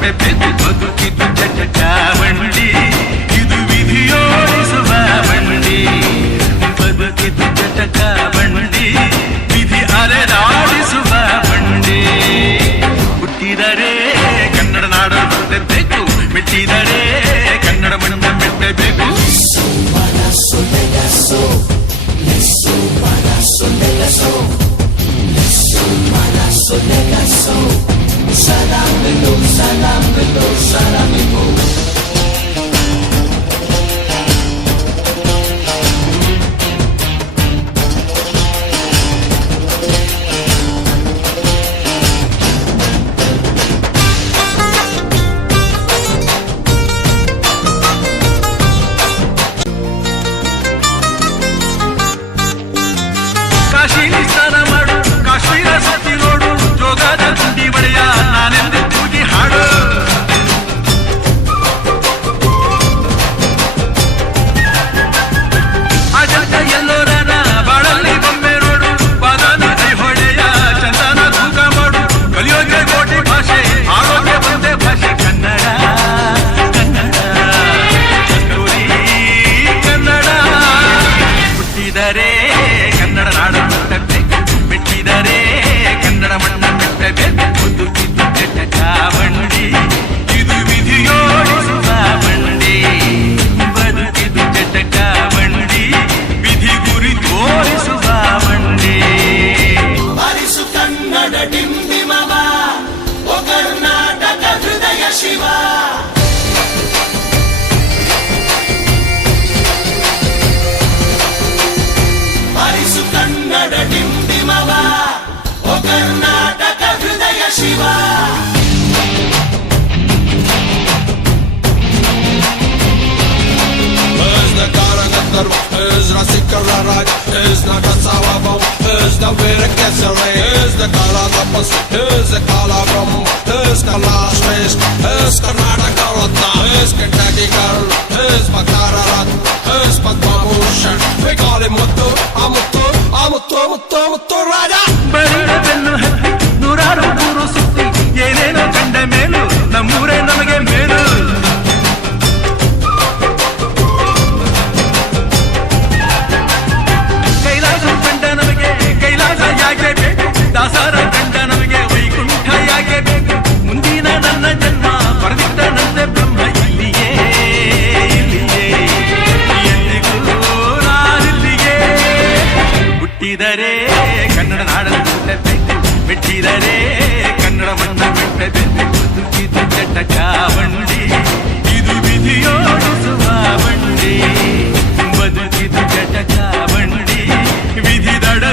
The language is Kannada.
ಮೆಟ್ಟಬೇಕು ಬದುಕಿದು ಜಟಕ ಬಂಡಿ ಇದು ವಿಧಿಯೋಡಿಸುವ ಬಂಡಿ ಬದುಕಿದು ಜಟಕ ಬಂಡಿ ವಿಧಿ ಅಲೆದಾಡಿಸುವ ಬಂಡಿ ಹುಟ್ಟಿದರೆ ಕನ್ನಡ ನಾಡು ಮೆಟ್ಟಬೇಕು ಮೆಟ್ಟಿದರೆ ಕನ್ನಡ ಮಣ್ಣ ಮೆಟ್ಟಬೇಕು ಕಾಶಿಲಿ ಸ್ನಾನ ಮಾಡು ಕಾಶ್ಮೀರ ಸುತ್ತಿ ನೋಡು ಜೋಗದ ಗುಂಡಿ ಬಳೆಯ ನಾನೆಂದು ಕೂಗಿ ಹಾಡು ಅಜಂತ ಎಲ್ಲೋರನ ಬಾಳಲ್ಲಿ ಬೊಮ್ಮೆ ನೋಡು ಬಾದಾಮಿ ಐಹೊಳೆಯ ಚಂದನ ತೂಕ ಮಾಡು ಕಲಿಯೋಗೆ ಕೋಟಿ ಭಾಷೆ ಆರೋಗ್ಯ ಒಂದೇ ಭಾಷೆ ಕನ್ನಡ ಕನ್ನಡ ಕಸ್ತೂರಿ ಕನ್ನಡ ಹುಟ್ಟಿದರೆ ಕನ್ನಡ ನಾಡು ಮೆಟ್ಟಿದರೆ ಕನ್ನಡ ಮಣ್ಣ ಮೆಟ್ಟಬೇಕು ಬದುಕಿದು ಜಟಕ ಬಂಡಿ ಇದು ವಿಧಿಯೋಡಿಸುವ ಬಂಡಿ ಬದುಕಿದು ಜಟಕ ಬಂಡಿ ವಿಧಿ ಗುರಿ ತೋರಿಸುವ ಬಂಡಿ ಹರಿಸು ಕನ್ನಡ ಡಿಂಬಿಮವ ಓ ಕರ್ನಾಟಕ ಹೃದಯ ಶಿವ ಹರಿಸು ಕನ್ನಡ ಡಿಂಬಿಮವ ಓ ಕರ್ನಾಟಕ ಹೃದಯ Shiva is the Sikaraj, is the Kasavabo, is the Virakesare, is the Kaladapas, is the Kalabram, is Kalashresh, is Karnataka Ratna, is Kentucky Girl, is Bakararat, is Padmabhushan. We call him Muttu, Amuttu, Amuttu, Muttu, Muttu Raja. ಬರುವುದನ್ನು ಹತ್ತಿ ನೂರಾರು ಊರು ಸುತ್ತಿ ಏನೇನೋ ಕಂಡ ಮೇಲು ನಮ್ಮೂರೇ ನಮಗೆ ಮೇಲು ಕೈಲಾಸ ಕಂಡ ನಮಗೆ ಕೈಲಾಸ ಯಾಕೆ ಬೇಕು ದಾಸರ ಕಂಡ ನಮಗೆ ವೈಕುಂಠ ಯಾಕೆ ಬೇಕು ಮುಂದಿನ ನನ್ನ ಜನ್ಮ ಬರೆದಿಟ್ಟನಂತೆ ಬ್ರಹ್ಮ ಇಲ್ಲಿಯೇ ಇಲ್ಲಿಯೇ ಎಂದಿಗೂ ನಾನಿಲ್ಲಿಯೇ ಹುಟ್ಟಿದರೆ ಕನ್ನಡ ನಾಡನ್ನು ಮೆಟ್ಟಬೇಕು ಮೆಟ್ಟಿದರೆ ಕನ್ನಡ ಮಣ್ಣ ಮೆಟ್ಟಬೇಕು ಬದುಕಿದು ಜಟಕ ಬಂಡಿ ಇದು ವಿಧಿಯೋಡಿಸುವ ಬಂಡಿ ಬದುಕಿದು ಜಟಕ ಬಂಡಿ ವಿಧಿ ದಡ